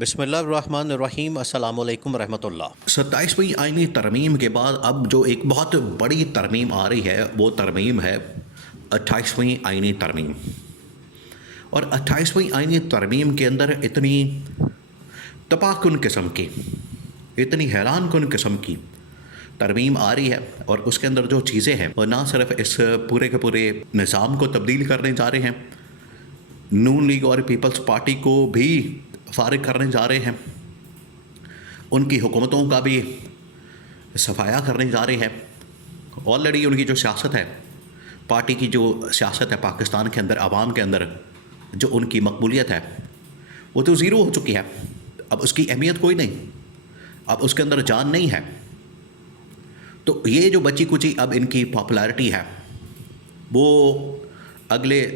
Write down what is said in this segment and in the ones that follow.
بسم اللہ الرحمن الرحیم۔ السلام علیکم ورحمۃ اللہ۔ 27ویں آئینی ترمیم کے بعد اب جو ایک بہت بڑی ترمیم آ رہی ہے وہ ترمیم ہے 28ویں آئینی ترمیم۔ اور 28ویں آئینی ترمیم کے اندر اتنی تباہ کن قسم کی، اتنی حیران کن قسم کی ترمیم آ رہی ہے، اور اس کے اندر جو چیزیں ہیں وہ نہ صرف اس پورے کے پورے نظام کو تبدیل کرنے جا رہے ہیں، نون لیگ اور پیپلز پارٹی کو بھی فارغ کرنے جا رہے ہیں، ان کی حکومتوں کا بھی صفایا کرنے جا رہے ہیں۔ آلریڈی ان کی جو سیاست ہے، پارٹی کی جو سیاست ہے پاکستان کے اندر، عوام کے اندر جو ان کی مقبولیت ہے وہ تو زیرو ہو چکی ہے۔ اب اس کی اہمیت کوئی نہیں، اب اس کے اندر جان نہیں ہے۔ تو یہ جو بچی کچی اب ان کی پاپولیرٹی ہے وہ اگلے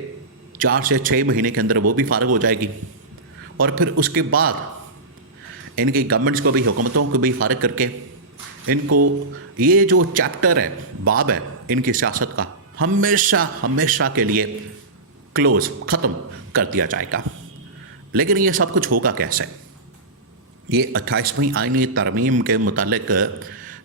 4 سے 6 مہینے کے اندر وہ بھی فارغ ہو جائے گی، اور پھر اس کے بعد ان کی گورنمنٹس کو بھی، حکومتوں کو بھی فارغ کر کے ان کو یہ جو چیپٹر ہے، باب ہے ان کی سیاست کا، ہمیشہ کے لیے کلوز، ختم کر دیا جائے گا۔ لیکن یہ سب کچھ ہوگا کیسے؟ یہ 28ویں آئینی ترمیم کے متعلق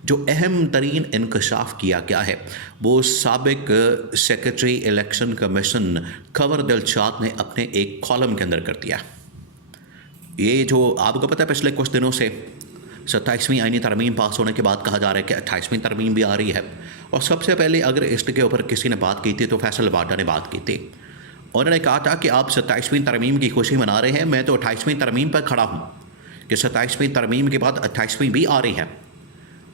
جو اہم ترین انکشاف کیا گیا ہے وہ سابق سیکرٹری الیکشن کمیشن کنور دلشاد نے اپنے ایک کالم کے اندر کر دیا۔ یہ جو آپ کو پتہ ہے پچھلے کچھ دنوں سے 27ویں آئینی ترمیم پاس ہونے کے بعد کہا جا رہا ہے کہ 28ویں ترمیم بھی آ رہی ہے، اور سب سے پہلے اگر اس کے اوپر کسی نے بات کی تھی تو فیصل واڈا نے بات کی تھی۔ انہوں نے کہا تھا کہ آپ 27ویں ترمیم کی خوشی منا رہے ہیں، میں تو 28ویں ترمیم پر کھڑا ہوں کہ 27ویں ترمیم کے بعد 28ویں بھی آ رہی ہے۔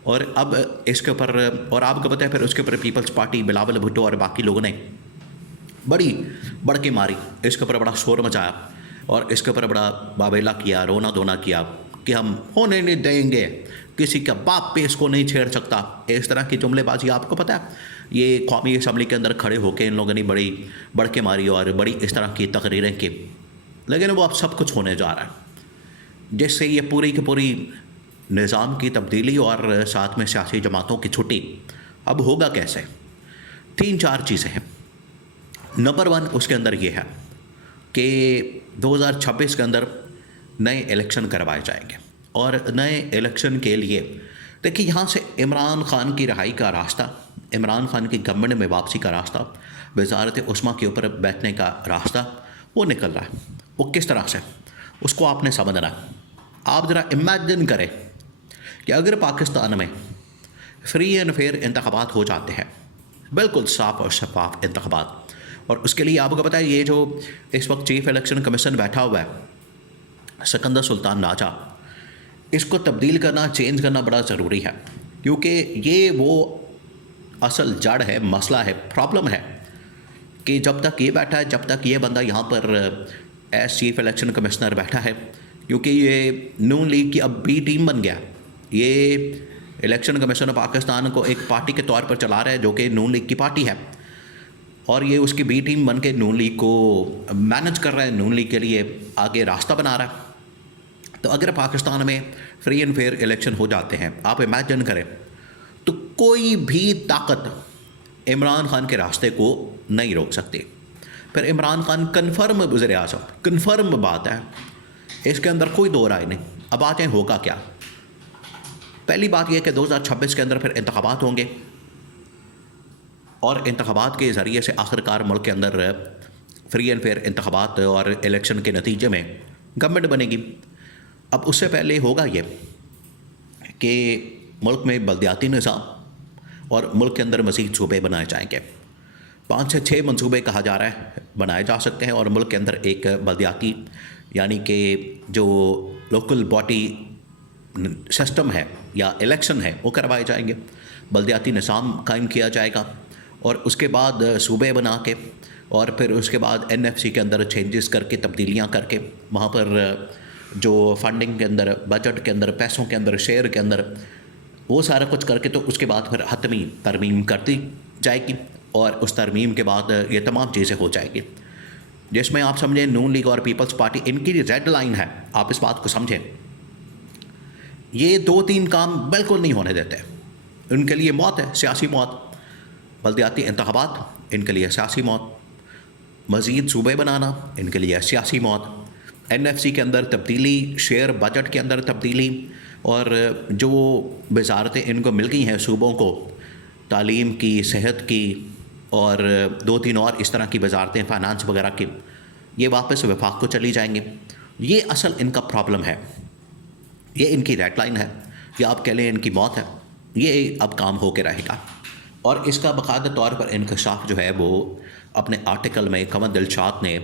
اور اب اس کے اوپر، اور آپ کو پتہ ہے پھر اس کے اوپر پیپلز پارٹی، بلاول بھٹو اور باقی لوگوں نے بڑی بڑھ کے ماری، اس کے اوپر بڑا شور مچایا، اور اس کے اوپر بڑا بابیلا کیا، رونا دھونا کیا کہ ہم ہونے نہیں دیں گے، کسی کا باپ بھی اس کو نہیں چھیڑ سکتا، اس طرح کی جملے بازی آپ کو پتہ ہے۔ یہ قومی اسمبلی کے اندر کھڑے ہو کے ان لوگوں نے بڑی بڑھ کے ماری اور بڑی اس طرح کی تقریریں کی۔ لیکن وہ اب سب کچھ ہونے جا رہا ہے، جس سے یہ پوری کی پوری نظام کی تبدیلی اور ساتھ میں سیاسی جماعتوں کی چھٹی اب ہوگا کیسے؟ 3-4 چیزیں ہیں۔ نمبر 1 اس کے اندر یہ ہے کہ 2026 کے اندر نئے الیکشن کروائے جائیں گے، اور نئے الیکشن کے لیے دیکھیے یہاں سے عمران خان کی رہائی کا راستہ، عمران خان کی گورنمنٹ میں واپسی کا راستہ، وزارت عظمیٰ کے اوپر بیٹھنے کا راستہ وہ نکل رہا ہے۔ وہ کس طرح سے، اس کو آپ نے سمجھنا ہے۔ آپ ذرا امیجن کریں کہ اگر پاکستان میں فری اینڈ فیئر انتخابات ہو جاتے ہیں، بالکل صاف اور شفاف انتخابات، اور اس کے لیے آپ کو پتہ ہے یہ جو اس وقت چیف الیکشن کمیشن بیٹھا ہوا ہے سکندر سلطان راجہ، اس کو تبدیل کرنا، چینج کرنا بڑا ضروری ہے، کیونکہ یہ وہ اصل جڑ ہے، مسئلہ ہے، پرابلم ہے کہ جب تک یہ بیٹھا ہے، جب تک یہ بندہ یہاں پر ایز چیف الیکشن کمشنر بیٹھا ہے، کیونکہ یہ نون لیگ کی اب بی ٹیم بن گیا، یہ الیکشن کمیشن آف پاکستان کو ایک پارٹی کے طور پر چلا رہا ہے جو کہ نون لیگ کی پارٹی ہے، اور یہ اس کی بی ٹیم بن کے نون لیگ کو مینج کر رہا ہے، نون لیگ کے لیے آگے راستہ بنا رہا ہے۔ تو اگر پاکستان میں فری اینڈ فیئر الیکشن ہو جاتے ہیں، آپ امیجن کریں، تو کوئی بھی طاقت عمران خان کے راستے کو نہیں روک سکتی۔ پھر عمران خان کنفرم وزیر اعظم، کنفرم بات ہے، اس کے اندر کوئی دو رائے نہیں۔ اب آتے ہیں ہوگا کیا؟ پہلی بات یہ کہ 2026 کے اندر پھر انتخابات ہوں گے، اور انتخابات کے ذریعے سے آخرکار ملک کے اندر فری اینڈ فیئر انتخابات اور الیکشن کے نتیجے میں گورنمنٹ بنے گی۔ اب اس سے پہلے ہوگا یہ کہ ملک میں بلدیاتی نظام اور ملک کے اندر مزید صوبے بنائے جائیں گے۔ 5 سے 6 منصوبے کہا جا رہا ہے بنائے جا سکتے ہیں، اور ملک کے اندر ایک بلدیاتی یعنی کہ جو لوکل باڈی سسٹم ہے یا الیکشن ہے وہ کروائے جائیں گے، بلدیاتی نظام قائم کیا جائے گا، اور اس کے بعد صوبے بنا کے، اور پھر اس کے بعد NFC کے اندر چینجز کر کے، تبدیلیاں کر کے، وہاں پر جو فنڈنگ کے اندر، بجٹ کے اندر، پیسوں کے اندر، شیئر کے اندر، وہ سارا کچھ کر کے تو اس کے بعد پھر حتمی ترمیم کرتی جائے گی، اور اس ترمیم کے بعد یہ تمام چیزیں ہو جائے گی، جس میں آپ سمجھیں نون لیگ اور پیپلز پارٹی ان کی ریڈ لائن ہے۔ آپ اس بات کو سمجھیں، یہ 2-3 کام بالکل نہیں ہونے دیتے، ان کے لیے موت ہے، سیاسی موت۔ بلدیاتی انتخابات ان کے لیے سیاسی موت، مزید صوبے بنانا ان کے لیے سیاسی موت، NFC کے اندر تبدیلی، شیئر بجٹ کے اندر تبدیلی، اور جو وزارتیں ان کو مل گئی ہیں صوبوں کو، تعلیم کی، صحت کی، اور 2-3 اور اس طرح کی وزارتیں فائنانس وغیرہ کی، یہ واپس وفاق کو چلی جائیں گے۔ یہ اصل ان کا پرابلم ہے، یہ ان کی ریڈ لائن ہے، یا آپ کہہ لیں ان کی موت ہے۔ یہ اب کام ہو کے رہے گا، اور اس کا باقاعدہ طور پر انکشاف جو ہے وہ اپنے آرٹیکل میں قمر دلشاد نے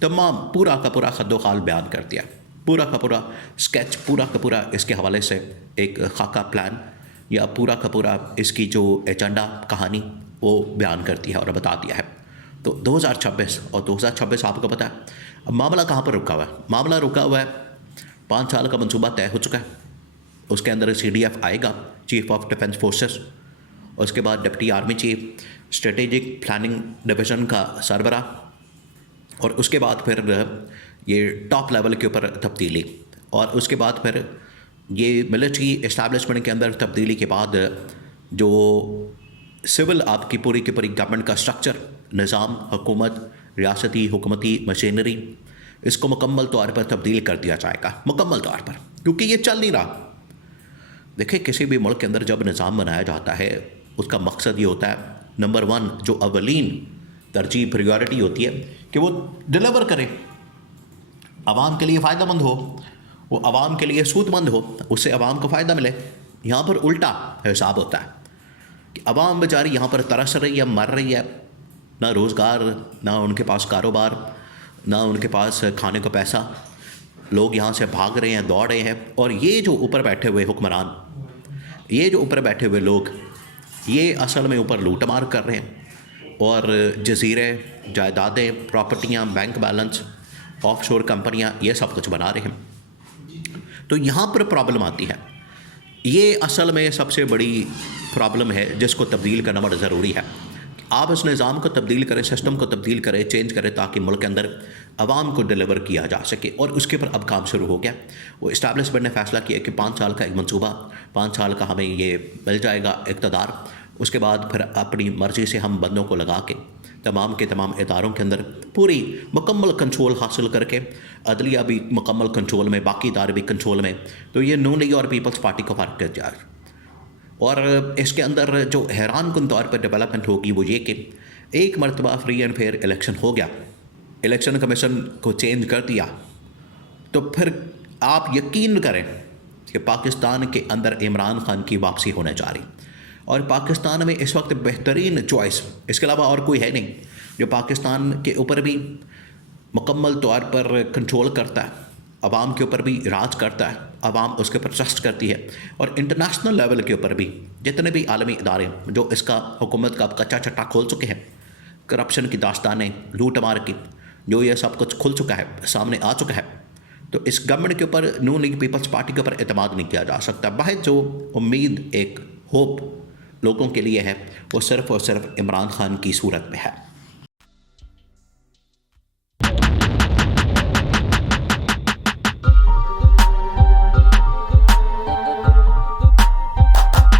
تمام پورا کا پورا خد و خال بیان کر دیا، پورا کا پورا اسکیچ، پورا کا پورا اس کے حوالے سے ایک خاکہ پلان، یا پورا کا پورا اس کی جو ایجنڈا کہانی وہ بیان کرتی ہے اور بتا دیا ہے۔ تو 2026 اور 2026 آپ کو پتہ ہے اب معاملہ کہاں پر رکا ہوا ہے؟ معاملہ رکا ہوا ہے 5 سال کا منصوبہ طے ہو چکا ہے، اس کے اندر CDF آئے گا، چیف آف ڈیفنس فورسز، اس کے بعد deputy army chief, strategic planning division کا سربراہ، اور اس کے بعد پھر یہ ٹاپ لیول کے اوپر تبدیلی، اور اس کے بعد پھر یہ ملٹری اسٹیبلشمنٹ کے اندر تبدیلی کے بعد جو سول آپ کی پوری کی پوری گورنمنٹ کا اسٹرکچر، نظام، حکومت، ریاستی حکومتی مشینری، اس کو مکمل طور پر تبدیل کر دیا جائے گا، مکمل طور پر، کیونکہ یہ چل نہیں رہا۔ دیکھیں کسی بھی ملک کے اندر جب نظام بنایا جاتا ہے اس کا مقصد یہ ہوتا ہے، نمبر 1 جو اولین ترجیح پریورٹی ہوتی ہے کہ وہ ڈیلیور کرے، عوام کے لیے فائدہ مند ہو، وہ عوام کے لیے سود مند ہو، اس سے عوام کو فائدہ ملے۔ یہاں پر الٹا حساب ہوتا ہے کہ عوام بیچاری یہاں پر ترس رہی ہے، مر رہی ہے، نہ روزگار، نہ ان کے پاس کاروبار، نہ ان کے پاس کھانے کا پیسہ، لوگ یہاں سے بھاگ رہے ہیں، دوڑ رہے ہیں، اور یہ جو اوپر بیٹھے ہوئے حکمران، یہ جو اوپر بیٹھے ہوئے لوگ، یہ اصل میں اوپر لوٹ مار کر رہے ہیں، اور جزیرے، جائیدادیں، پراپرٹیاں، بینک بیلنس، آف شور کمپنیاں، یہ سب کچھ بنا رہے ہیں۔ تو یہاں پر پرابلم آتی ہے، یہ اصل میں سب سے بڑی پرابلم ہے جس کو تبدیل کرنا بڑا ضروری ہے۔ آپ اس نظام کو تبدیل کریں، سسٹم کو تبدیل کریں، چینج کریں، تاکہ ملک کے اندر عوام کو ڈیلیور کیا جا سکے، اور اس کے اوپر اب کام شروع ہو گیا۔ وہ اسٹیبلشمنٹ نے فیصلہ کیا کہ 5 سال کا ایک منصوبہ، 5 سال کا ہمیں یہ مل جائے گا اقتدار، اس کے بعد پھر اپنی مرضی سے ہم بندوں کو لگا کے تمام کے تمام اداروں کے اندر پوری مکمل کنٹرول حاصل کر کے، عدلیہ بھی مکمل کنٹرول میں، باقی ادارے بھی کنٹرول میں، تو یہ نون لیگ اور پیپلز پارٹی کو فرق کر جائے۔ اور اس کے اندر جو حیران کن طور پر ڈیولپمنٹ ہوگی وہ یہ کہ ایک مرتبہ فری اینڈ فیئر الیکشن ہو گیا، الیکشن کمیشن کو چینج کر دیا، تو پھر آپ یقین کریں کہ پاکستان کے اندر عمران خان کی واپسی ہونے جا رہی، اور پاکستان میں اس وقت بہترین چوائس اس کے علاوہ اور کوئی ہے نہیں جو پاکستان کے اوپر بھی مکمل طور پر کنٹرول کرتا ہے، عوام کے اوپر بھی راج کرتا ہے، عوام اس کے اوپر ٹرسٹ کرتی ہے، اور انٹرنیشنل لیول کے اوپر بھی جتنے بھی عالمی ادارے جو اس کا حکومت کا کچا چٹا کھول چکے ہیں، کرپشن کی داستانیں، لوٹ مار کی، جو یہ سب کچھ کھل چکا ہے، سامنے آ چکا ہے، تو اس گورنمنٹ کے اوپر، نون لیگ پیپلز پارٹی کے اوپر اعتماد نہیں کیا جا سکتا۔ واحد جو امید، ایک ہوپ لوگوں کے لیے ہے، وہ صرف اور صرف عمران خان کی صورت میں ہے۔